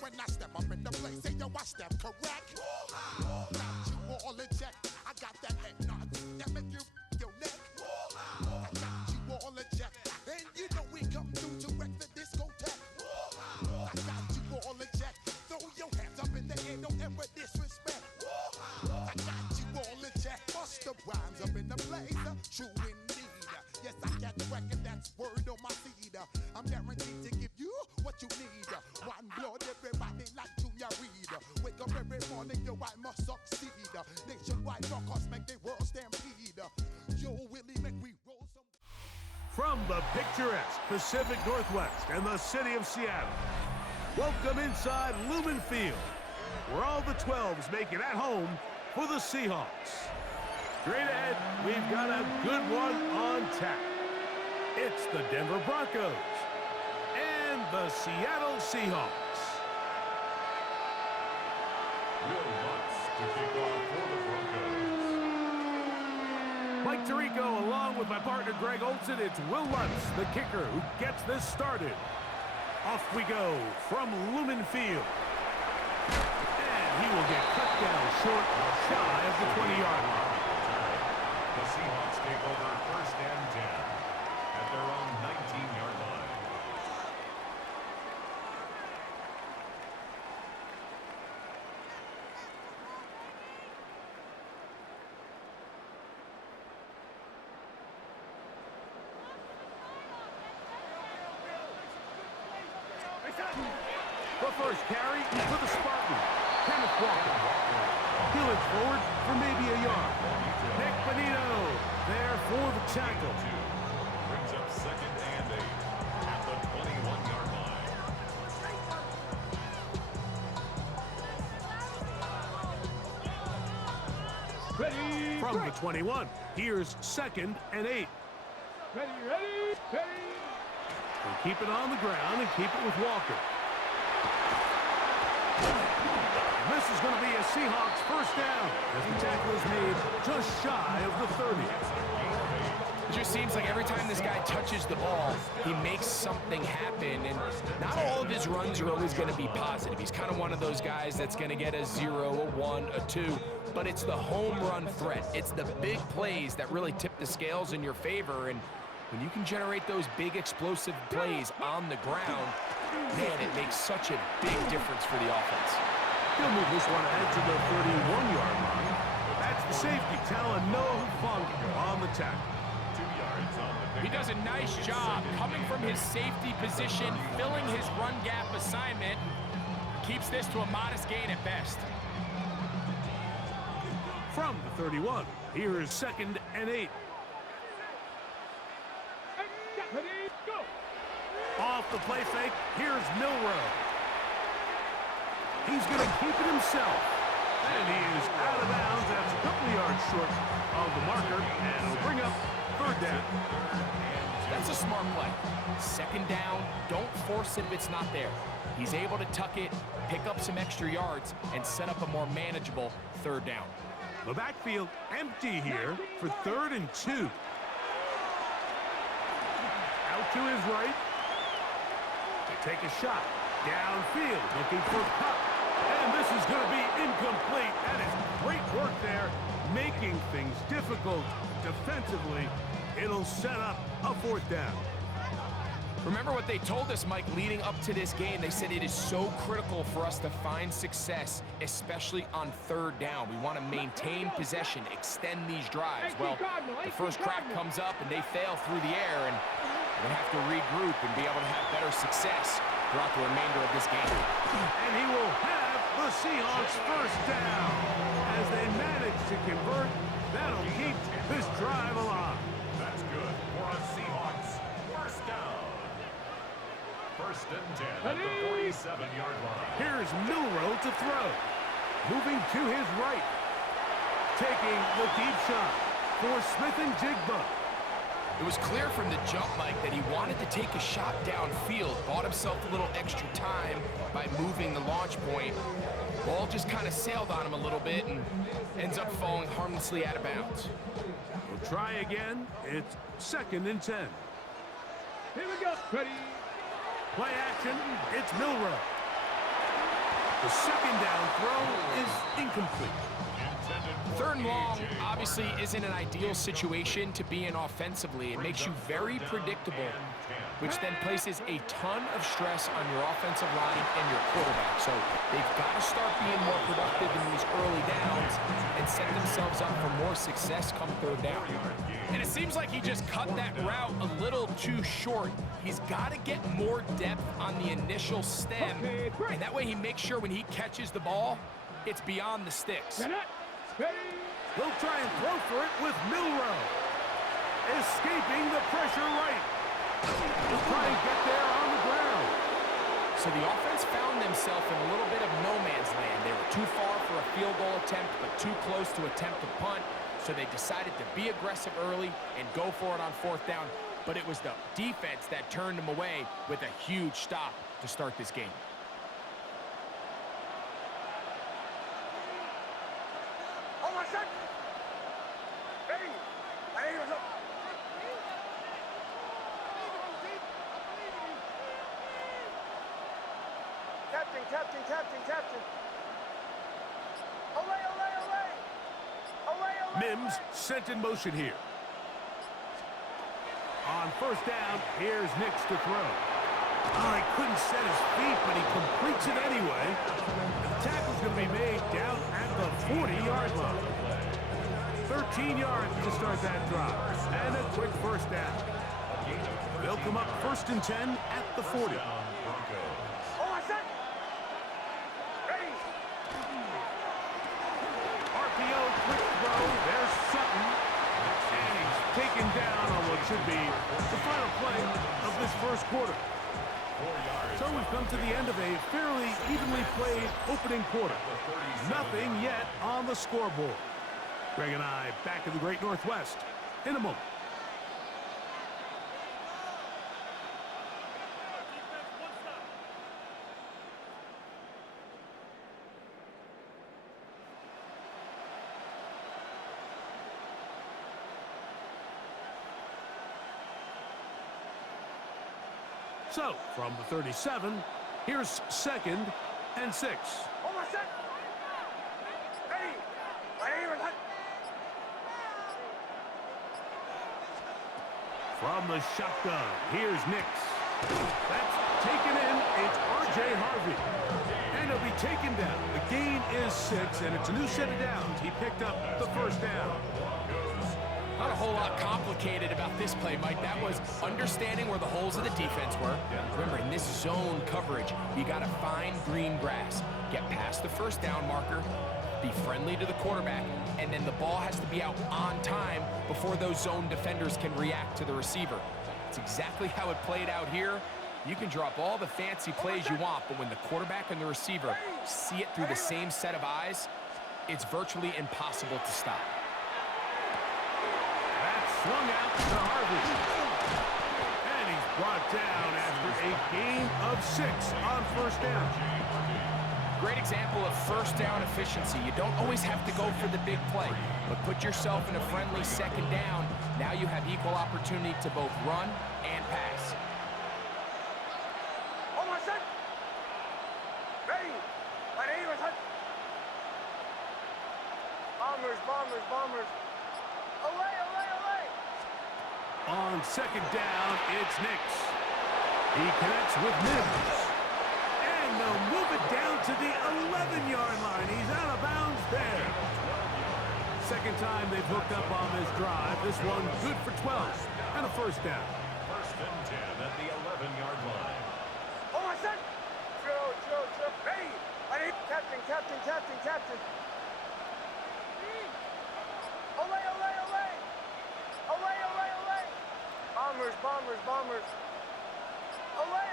When I step up in the place, say yo, I step correct. Got you all in check. I got that head nod that make you your neck. I got you all in check, and you know we come through to wreck the discotheque. I got you all in check. Throw your hands up in the air, don't ever disrespect. I got you all in check. Bust the rhymes up in the blazer, true indeed. Yes, I got the record, that's word on my seed. I'm guaranteed to give you what you need. One blood, everybody like Junior Reed. Wake up every morning, yo, I must succeed. Nationwide rockers make the world stampede. Yo, Willie, make we roll some. From the picturesque Pacific Northwest and the city of Seattle, welcome inside Lumen Field, where all the 12s make it at home for the Seahawks. Straight ahead, we've got a good one on tap. It's the Denver Broncos and the Seattle Seahawks. Will Lutz to kick off for the Broncos. Mike Tirico along with my partner Greg Olson. It's Will Lutz, the kicker, who gets this started. Off we go from Lumen Field. And he will get cut down short, shy of the 20-yard line. The Seahawks take over 1st and 10 at their own 19-yard line. The first carry for the Spartan, Kenneth Walker. He looks forward for maybe a yard. Nick Bonito there for the tackle. Brings up 2nd and 8 at the 21-yard line. From the 21, here's 2nd and 8. Ready. We'll keep it on the ground and keep it with Walker. And this is going to be a Seahawks 1st down as the tackle is made just shy of the 30. It just seems like every time this guy touches the ball, he makes something happen, and not all of his runs are always going to be positive. He's kind of one of those guys that's going to get a 0, a 1, a 2, but it's the home run threat. It's the big plays that really tip the scales in your favor, and when you can generate those big explosive plays on the ground, man, it makes such a big difference for the offense. He'll move this one ahead to the 31-yard line. That's the safety, Talanoa Hufanga on the tackle. 2 yards on the pick. He does a nice job coming from his safety position, filling his run gap assignment, keeps this to a modest gain at best. From the 31, here is 2nd and 8. Ready, go. Off the play fake, here's Milrow. He's going to keep it himself. And he is out of bounds. That's a couple of yards short of the marker, and it'll bring up 3rd down. That's a smart play. 2nd down, don't force it if it's not there. He's able to tuck it, pick up some extra yards, and set up a more manageable 3rd down. The backfield empty here for 3rd and 2. Out to his right. They take a shot. Downfield, looking for Cup. And this is going to be incomplete. That is great work there, making things difficult defensively. It'll set up a 4th down. Remember what they told us, Mike, leading up to this game. They said it is so critical for us to find success, especially on 3rd down. We want to maintain possession, extend these drives. Well, the first crack comes up and they fail through the air, and we're going to have to regroup and be able to have better success throughout the remainder of this game. And he will have the Seahawks 1st down. As they manage to convert, that'll keep this drive alive. That's good for a Seahawks 1st down. 1st and 10 at the 47-yard line. Here's Milrow to throw. Moving to his right. Taking the deep shot for Smith and Jigba. It was clear from the jump, Mike, that he wanted to take a shot downfield, bought himself a little extra time by moving the launch point. Ball just kind of sailed on him a little bit and ends up falling harmlessly out of bounds. We'll try again. It's 2nd and 10. Here we go. Ready. Play action. It's Milroe. The 2nd down throw is incomplete. 3rd and long obviously isn't an ideal situation to be in offensively. It makes you very predictable, which then places a ton of stress on your offensive line and your quarterback. So they've got to start being more productive in these early downs and set themselves up for more success come 3rd down. And it seems like he just cut that route a little too short. He's got to get more depth on the initial stem, and that way he makes sure when he catches the ball, it's beyond the sticks. He'll try and throw for it with Milroe. Escaping the pressure right. He'll try and get there on the ground. So the offense found themselves in a little bit of no man's land. They were too far for a field goal attempt, but too close to attempt a punt. So they decided to be aggressive early and go for it on 4th down. But it was the defense that turned them away with a huge stop to start this game. Captain. Olay. Mims sent in motion here. On 1st down, here's Nix to throw. Oh, he couldn't set his feet, but he completes it anyway. The tackle's going to be made down at the 40-yard line. 13 yards to start that drive. And a quick 1st down. They'll come up 1st and 10 at the 40. RPO, quick throw. There's Sutton. And he's taken down on what should be the final play of this 1st quarter. So we've come to the end of a fairly evenly played opening quarter. Nothing yet on the scoreboard. Greg and I back in the Great Northwest in a moment. So, from the 37, here's 2nd and 6. From the shotgun, here's Nix. That's taken in. It's R.J. Harvey. And he'll be taken down. The gain is 6, and it's a new set of downs. He picked up the 1st down. Not a whole lot complicated about this play, Mike. That was understanding where the holes of the defense were. Remember, in this zone coverage, you got to find green grass. Get past the 1st down marker, be friendly to the quarterback, and then the ball has to be out on time before those zone defenders can react to the receiver. It's exactly how it played out here. You can draw up all the fancy plays you want, but when the quarterback and the receiver see it through the same set of eyes, it's virtually impossible to stop. Swung out to Harvey. And he's brought down after a gain of 6 on 1st down. Great example of 1st down efficiency. You don't always have to go for the big play, but put yourself in a friendly 2nd down. Now you have equal opportunity to both run and pass. Bombers. Away. On 2nd down, it's Nix. He connects with Mims. And they'll move it down to the 11-yard line. He's out of bounds there. 2nd time they've hooked up on this drive. This one good for 12 and a 1st down. 1st and 10 at the 11-yard line. Joe. Hey! Captain. Away. Bombers. Away.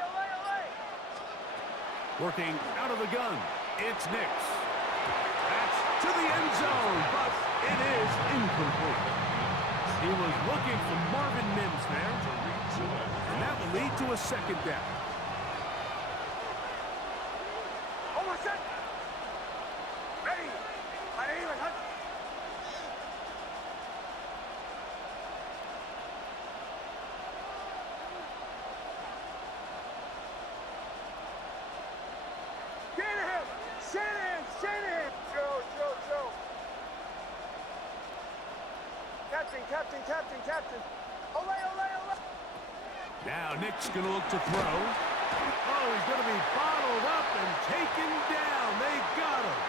Working out of the gun, it's Nix. That's to the end zone, but it is incomplete. He was looking for Marvin Mims there. And that will lead to a second down. Almost set. Ready. My name is Hunt. Shanahan! Shanahan! Shanahan! Joe. Captain. Ole. Now Nick's going to look to throw. Oh, he's going to be bottled up and taken down. They got him.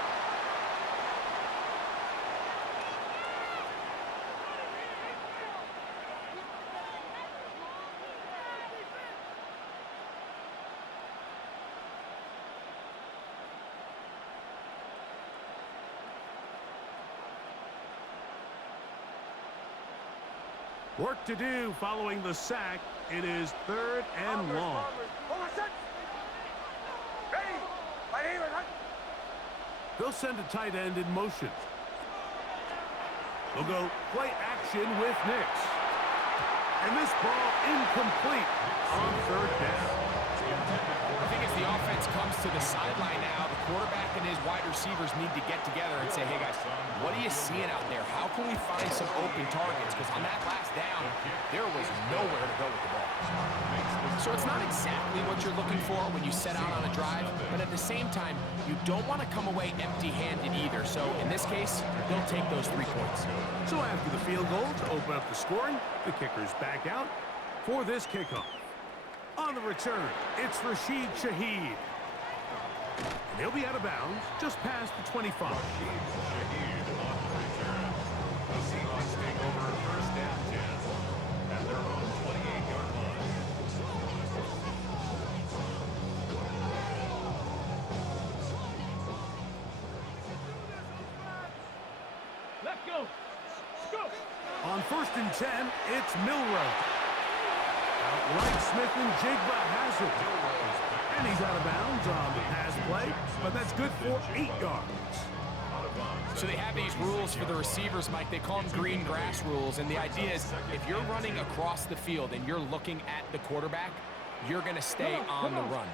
Work to do following the sack. It is 3rd and long. Almost set. Ready. My name is Hunt. They'll send a tight end in motion. They'll go play action with Nix. And this ball incomplete on 3rd down. I think as the offense comes to the sideline now, the quarterback and his wide receivers need to get together and say, hey guys, what are you seeing out there? How can we find some open targets? Because on that last down, there was nowhere to go with the ball. So it's not exactly what you're looking for when you set out on a drive, but at the same time, you don't want to come away empty-handed either. So in this case, they'll take those 3 points. So after the field goal to open up the scoring, the kicker's back out for this kickoff. On the return, it's Rashid Shaheed. And he'll be out of bounds just past the 25. The Seahawks take over 1st and 10 at their own 28-yard line. Let's go. On 1st and 10, it's Milrow. Outright Smith and Jigba has it. And he's out of bounds on the pass play, but that's good for 8 yards. So they have these rules for the receivers, Mike. They call them green grass rules. And the idea is if you're running across the field and you're looking at the quarterback, you're going to stay on the run.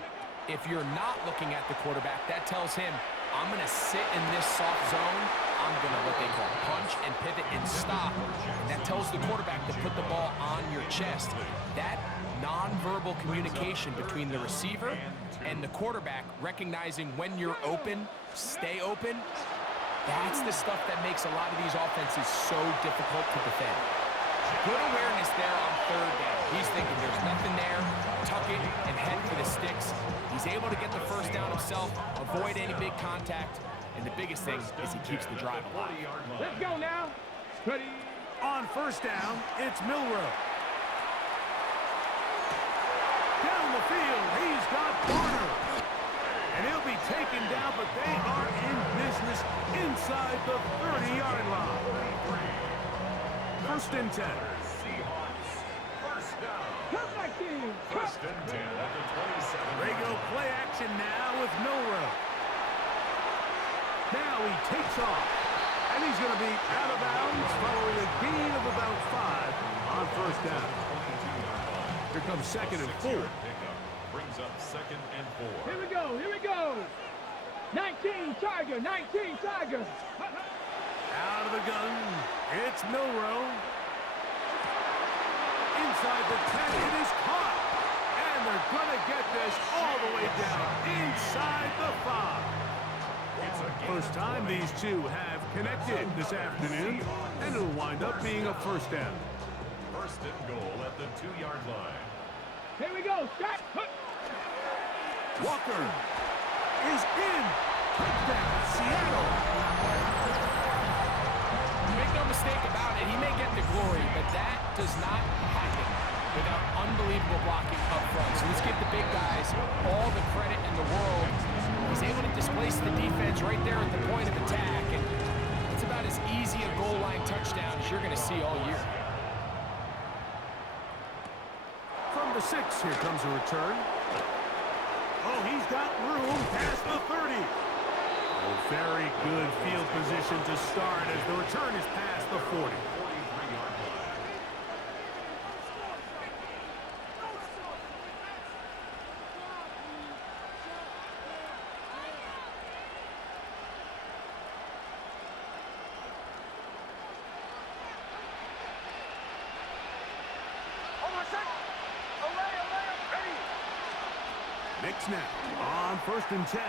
If you're not looking at the quarterback, that tells him, I'm going to sit in this soft zone. I'm going to what they call punch and pivot and stop. And that tells the quarterback to put the ball on your chest. That nonverbal communication between the receiver and the quarterback, recognizing when you're open, stay open, that's the stuff that makes a lot of these offenses so difficult to defend. Good awareness there on 3rd down. He's thinking there's nothing there, tuck it and head for the sticks. He's able to get the 1st down himself, avoid any big contact, and the biggest thing is he keeps the drive alive. Let's go now. Ready. On 1st down, it's Milrow. Down the field, he's got Warner. And he'll be taken down, but they are in business inside the 30-yard line. 1st and 10. Seahawks, 1st down. Come back in. 1st and 10 at the 27. They go play action now with Milrow. Now he takes off. And he's going to be out of bounds following a gain of about 5 on 1st down. Here comes 2nd and 4. Pickup brings up 2nd and 4. Here we go. 19 Tiger. Out of the gun, it's Milrow. Inside the 10, it is caught. And they're going to get this all the way down inside the 5. First time these two have connected this afternoon, and it'll wind up being a 1st down. 1st and goal at the 2-yard line. Here we go. Shot. Walker is in. Touchdown, Seattle. Make no mistake about it, he may get the glory, but that does not happen without unbelievable blocking up front. So let's give the big guys all the credit in the world. He's able to displace the defense right there at the point of attack, and it's about as easy a goal line touchdown as you're going to see all year. From the 6, here comes a return. Oh, he's got room past the 30. Oh, very good field position to start as the return is past the 40. Knicks now on 1st and 10.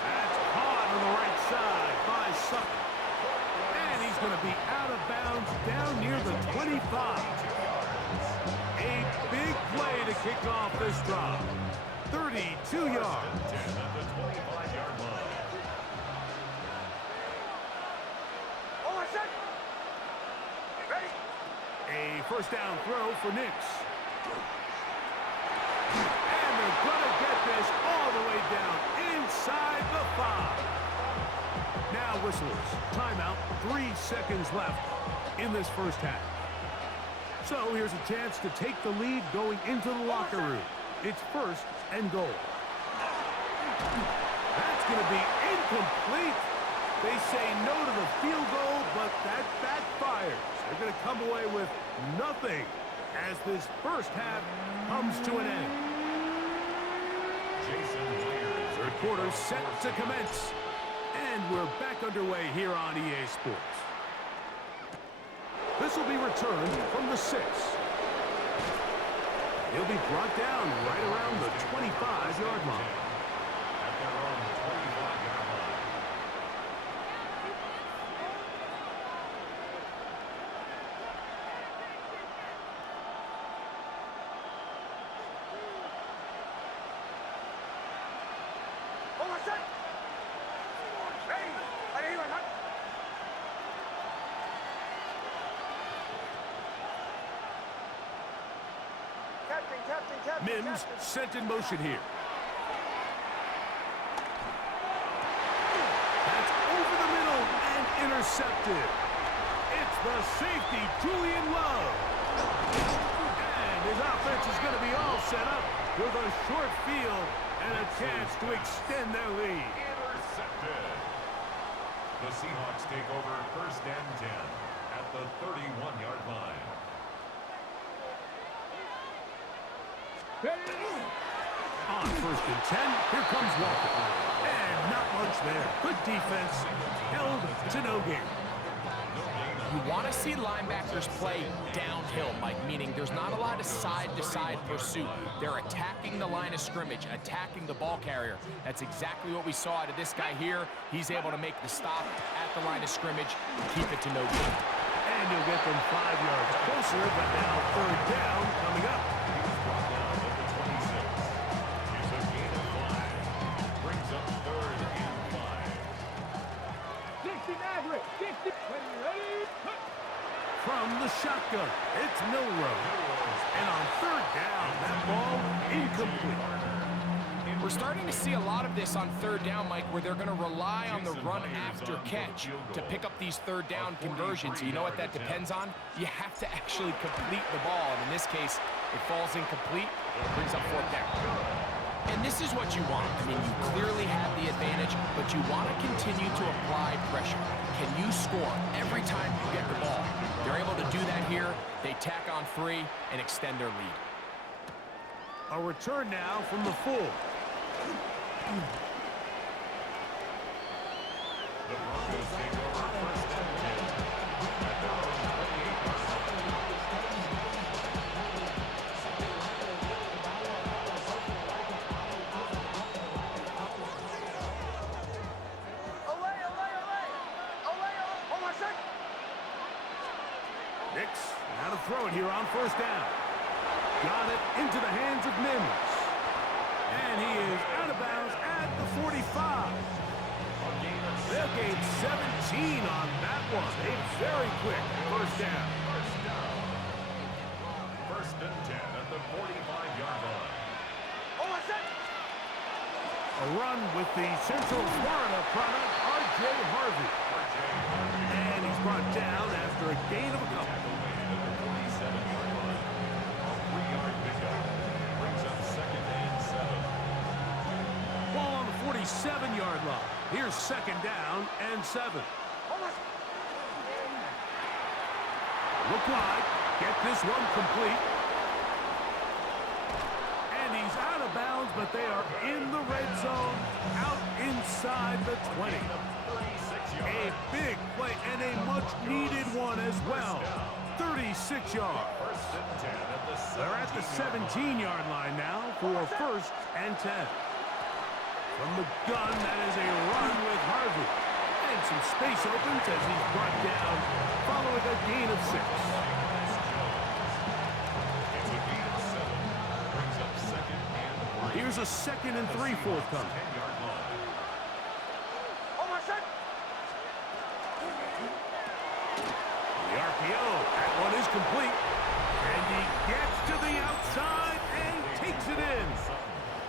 That's caught on the right side by Sutton. And he's going to be out of bounds down near the 25. A big play to kick off this drive. 32 yards. At the 25-yard line. Oh, I said. Ready? A first down throw for Knicks. And they're going to get this all the way down inside the 5. Now whistlers. Timeout. 3 seconds left in this first half. So here's a chance to take the lead going into the locker room. It's 1st and goal. That's going to be incomplete. They say no to the field goal, but that backfires. They're going to come away with nothing as this first half comes to an end. Third quarter set to commence. And we're back underway here on EA Sports. This will be returned from the 6. He'll be brought down right around the 25-yard line. At their own 25-yard line. Oh, I said. Ready? I didn't even hunt. Captain. Mims sent in motion here. That's over the middle and intercepted. It's the safety, Julian Love. And his offense is going to be all set up with a short field and a chance to extend their lead. Intercepted. The Seahawks take over 1st and 10 at the 31-yard line. On 1st and 10, here comes Walker. And not much there. Good defense. Held to no gain. You want to see linebackers play downhill, Mike, meaning there's not a lot of side-to-side pursuit. They're attacking the line of scrimmage, attacking the ball carrier. That's exactly what we saw out of this guy here. He's able to make the stop at the line of scrimmage and keep it to no gain. And he'll get them 5 yards closer, but now 3rd down coming up. He's brought down at the 26. It's a gain of 5. Brings up 3rd and 5. 60 Maverick. 60. Ready? From the shotgun, it's Milrose. And on 3rd down, that ball incomplete. We're starting to see a lot of this on 3rd down, Mike, where they're going to rely on the run after catch to pick up these 3rd down conversions. You know what that depends on? You have to actually complete the ball. And in this case, it falls incomplete. It brings up 4th down. And this is what you want. I mean, you clearly have the advantage, but you want to continue to apply pressure. Can you score every time you get the ball? They're able to do that here. They tack on 3 and extend their lead. A return now from the full. The Broncos take over 1st and 10 at their own 28-yard Oh, I said. Knicks now to throw it here on 1st down. Got it into the hands of Mims. And he is out of bounds at the 45. They'll gain 17 on that one. A very quick 1st down. 1st and 10 at the 45-yard line. Oh, I said. A run with the Central Florida product, R.J. Harvey. And he's brought down after a gain of a couple. At the 47-yard line. A 3-yard pickup. Brings up 2nd and 7. Ball on the 47-yard line. Here's 2nd down and 7. Look wide. Get this one complete. And he's out of bounds, but they are in the red zone, out inside the 20. A big play and a much-needed one as well. 36 yards. First and 10 at the They're at the 17-yard line now for first and 10. From the gun, that is a run with Harvey. And some space opens as he's brought down following a gain of 6. It's a gain of 7. Brings up second and 3. Here's a 2nd and 3 forthcoming. 10-yard line. Hold on, set. The RPO, that one is complete. And he gets to the outside and takes it in.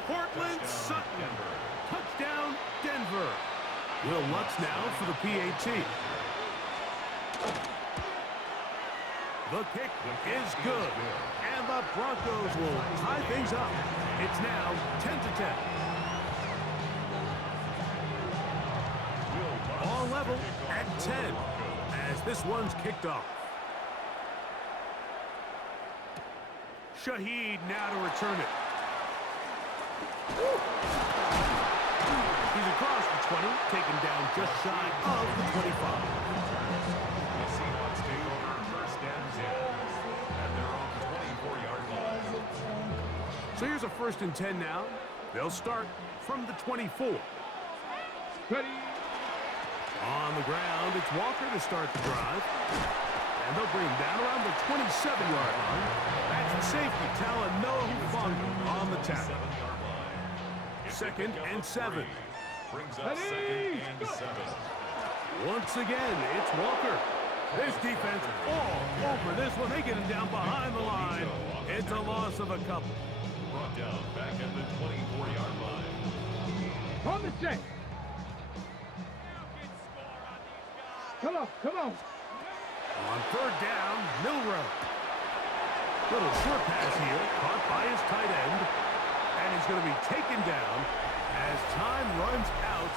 Portland Sutton. Touchdown, Denver. Will Lutz now for the PAT. The kick is good. And the Broncos will tie things up. It's now 10-10. All level at 10 as this one's kicked off. Shaheed now to return it. He's across the 20, taken down just shy of the 25. The Seahawks take over first and 10 at their own 24-yard line. So here's a 1st and 10 now. They'll start from the 24. Ready. On the ground, it's Walker to start the drive. And they'll bring him down around the 27-yard line. That's the safety, Talanoa Hufanga on the tackle. 7-yard line. 2nd and 7. Brings up second and 7. Once again, it's Walker. This defense all over this one. They get him down behind the line. It's a loss of a couple. Brought down back at the 24-yard line. On the check. Come on, come on. On 3rd down, Milrow. Little short pass here, caught by his tight end. And he's going to be taken down as time runs out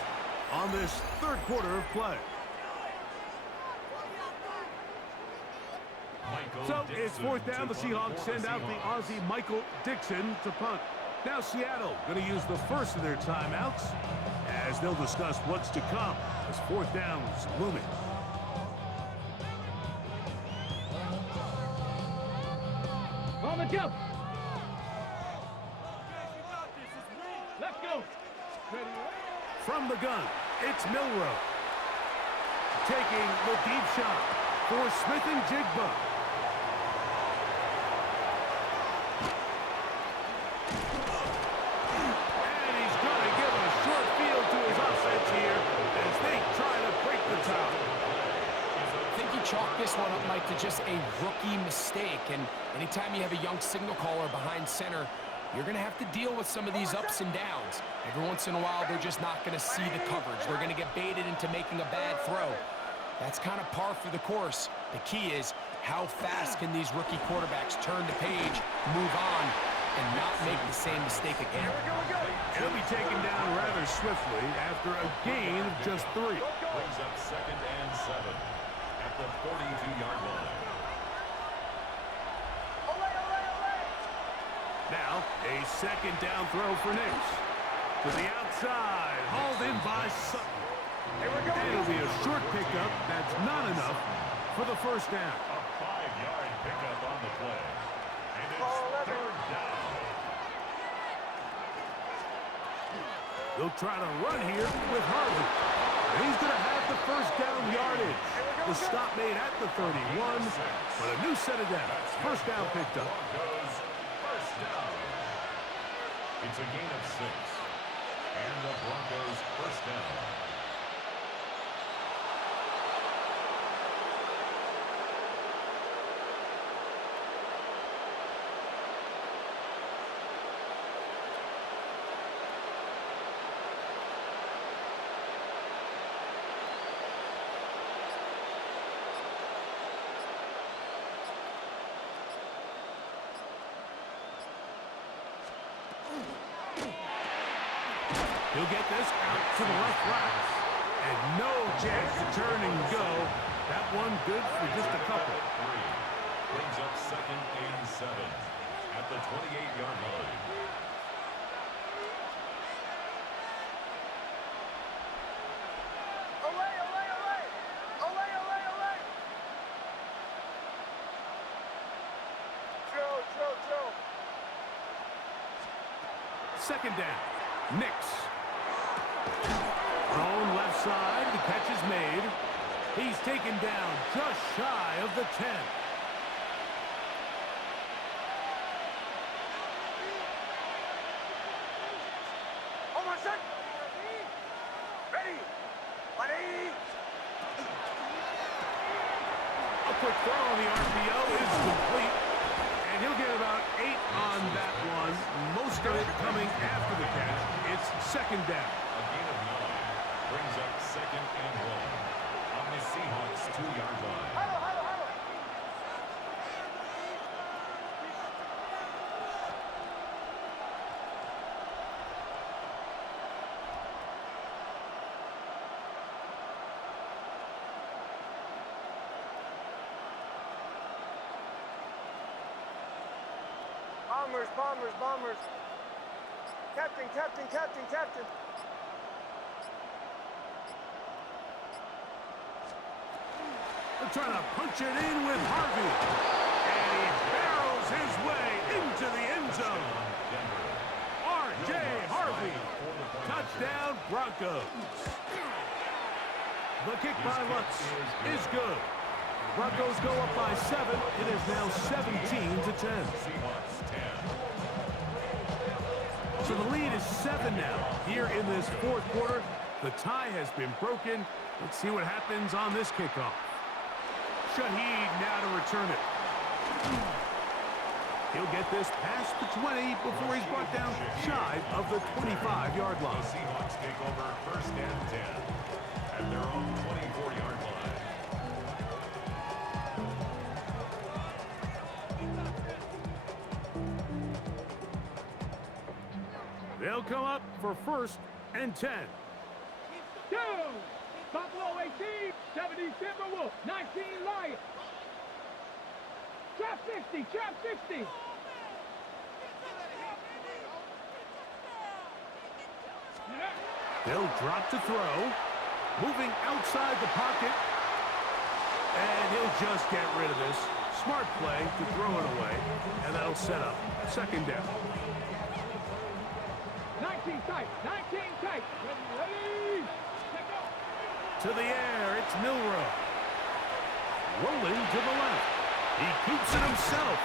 on this 3rd quarter of play. So it's 4th down. The Seahawks send out the Aussie Michael Dixon to punt. Now Seattle going to use the first of their timeouts as they'll discuss what's to come as 4th down's looming. On the jump. Let's go. Ready. From the gun, it's Milrow. Taking the deep shot for Smith and Jigba. And he's going to give a short field to his offense here as they try to break the tie. I think you chalk this one up, Mike, to just a rookie mistake. And anytime you have a young signal caller behind center, you're going to have to deal with some of these ups and downs. Every once in a while, they're just not going to see the coverage. They're going to get baited into making a bad throw. That's kind of par for the course. The key is how fast can these rookie quarterbacks turn the page, move on, and not make the same mistake again. He'll be taken down rather swiftly after a gain of just 3. Brings up second and 7 at the 42-yard line. Now, a 2nd down throw for Nix. To the outside, hauled in by Sutton. And it'll be a short pickup. That's not enough for the 1st down. A 5-yard pickup on the play. And it's 3rd down. They'll try to run here with Harvey. And he's going to have the 1st down yardage. The stop made at the 31, but a new set of downs. 1st down picked up. Broncos first down. It's a gain of 6. And the Broncos first down. He'll get this out to the left flat. And no chance to turn and go. That one good for just a couple. 3. Brings up second and 7 at the 28-yard line. Second down. Nix. Thrown left side. The catch is made. He's taken down just shy of the 10. Hold on, set. Ready. 180. A quick throw on the RPO is complete. And he'll get about 8 on that one. Most of it coming after the catch. It's second down. A gain of 9 brings up second and 1 on the Seahawks 2-yard line. Huddle, huddle, huddle. Bombers, bombers, bombers. Captain, captain, captain, captain. They're trying to punch it in with Harvey. And he barrels his way into the end zone. R.J. Harvey. Touchdown, Broncos. The kick by Lutz is good. Broncos go up by 7. It is now 17-10. Seahawks 10. So the lead is 7 now here in this fourth quarter. The tie has been broken. Let's see what happens on this kickoff. Shaheed now to return it. He'll get this past the 20 before he's brought down shy of the 25-yard The line. Seahawks take over first and 10 at their own 24-yard line. They'll come up for first and 10. Two. Buffalo 18, 17 Timberwolves, 19 Lions. Trap 60, trap 60. They'll drop to throw. Moving outside the pocket. And he'll just get rid of this. Smart play to throw it away. And that'll set up second down. 19 tight, 19 tight. Ready. Let go. To the air, it's Milroe. Rolling to the left. He keeps it himself.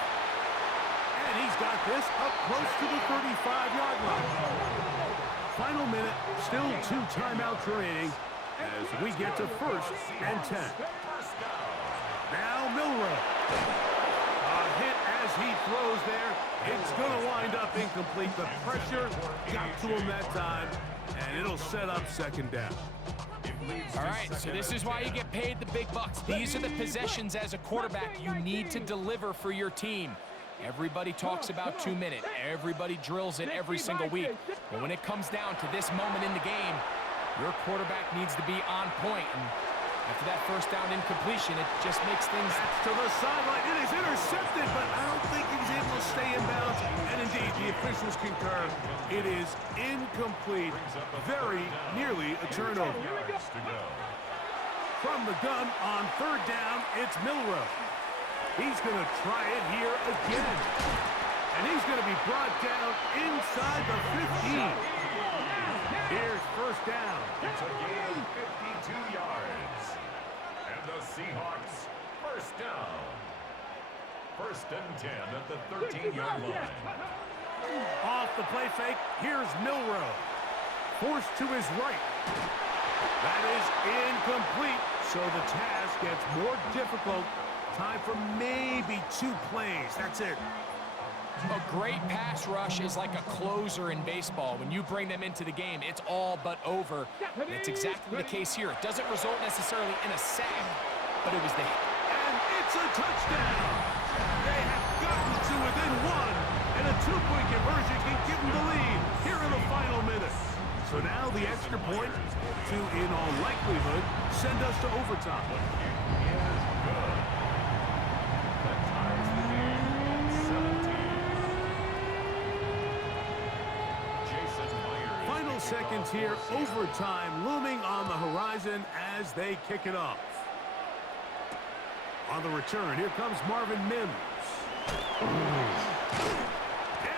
And he's got this up close to the 35-yard line. Final minute, still 2 timeouts remaining as we get to first and 10. Now Milroe. A hit as he throws there. It's going to wind up incomplete. The pressure got to him that time, and it'll set up second down. All right, so this is why you get paid the big bucks. These are the possessions as a quarterback you need to deliver for your team. Everybody talks about 2 minutes. Everybody drills it every single week. But when it comes down to this moment in the game, your quarterback needs to be on point. And after that first down incompletion, it just makes things... To the sideline. It is intercepted, but I don't think he was able to stay in bounds. And indeed, the officials concur. It is incomplete. Very nearly a turnover. From the gun on third down, it's Milroe. He's going to try it here again. And he's going to be brought down inside the 15. Here's first down. It's a gain of 52 yards. And the Seahawks first down. First and 10 at the 13-yard line. Off the play fake, here's Milroe. Forced to his right. That is incomplete. So the task gets more difficult. Time for maybe 2 plays. That's it. A great pass rush is like a closer in baseball. When you bring them into the game, it's all but over. And it's exactly the case here. It doesn't result necessarily in a sack, but it was the... And it's a touchdown. They have gotten to within 1, and a 2-point conversion can give them the lead here in the final minute. So now the extra point to, in all likelihood, send us to overtime. Final seconds here, overtime looming on the horizon as they kick it off. On the return, here comes Marvin Mims.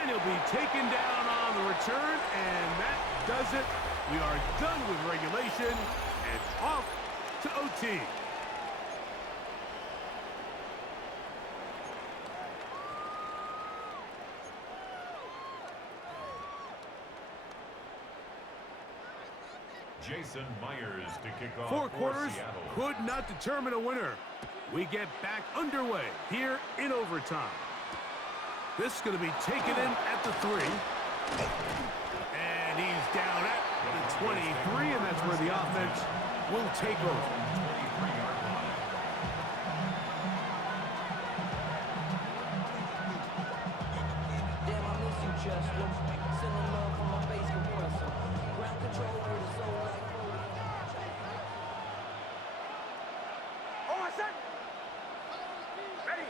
And he'll be taken down on the return, and that does it. We are done with regulation and off to OT. Jason Myers to kick off. Four for quarters Seattle. could not determine a winner. We get back underway here in overtime. This is going to be taken in at the 3. And he's down at the 23, and that's where the offense will take over. 23-yard line. Damn, I miss you, Chester. Sending love from my bass compressor. Ground control with a soul like Oh, I said. Ready.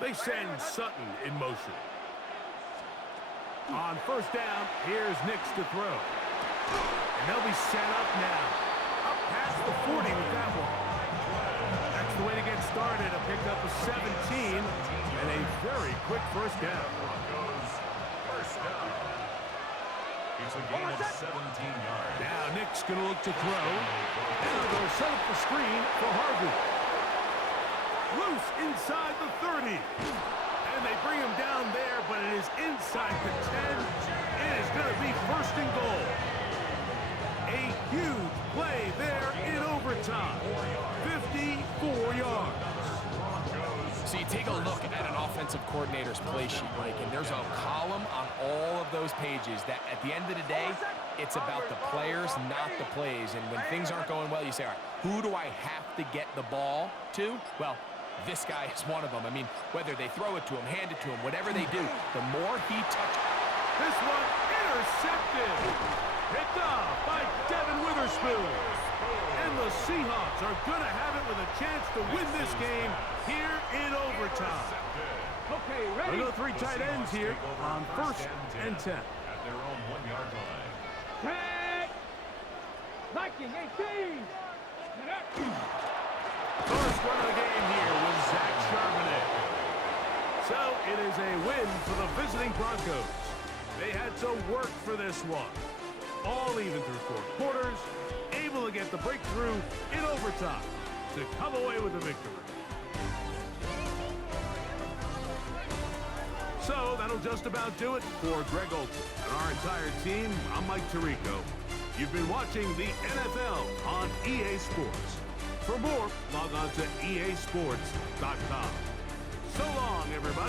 They send Sutton in motion. On first down, here's Nix to throw. And they'll be set up now. Up past the 40 with that one. That's the way to get started. A pickup of 17 and a very quick first down. Broncos first down. It's a gain of 17 yards. Now Nick's going to look to throw. And they'll set up the screen for Harvey. Loose inside the 30. And they bring him down there, but it is inside the 10. It is going to be first and goal. A huge play there in overtime. 54 yards. So you take a look at an offensive coordinator's play sheet, Mike, and there's a column on all of those pages that at the end of the day, it's about the players, not the plays. And when things aren't going well, you say, all right, who do I have to get the ball to? Well, this guy is one of them. I mean, whether they throw it to him, hand it to him, whatever they do, the more he touches. This one intercepted. Picked off by Devin Witherspoon. And the Seahawks are going to have it with a chance to win this game here in overtime. Okay, ready? We'll go 3 tight ends here on first and 10. At their own 1-yard line. Tag. Viking 18. Get up. First run of the game here was Zach Charbonnet. So it is a win for the visiting Broncos. They had to work for this one. All even through 4 quarters, able to get the breakthrough in overtime to come away with the victory. So that'll just about do it for Greg Olson and our entire team. I'm Mike Tirico. You've been watching the NFL on EA Sports. For more, log on to easports.com. So long, everybody.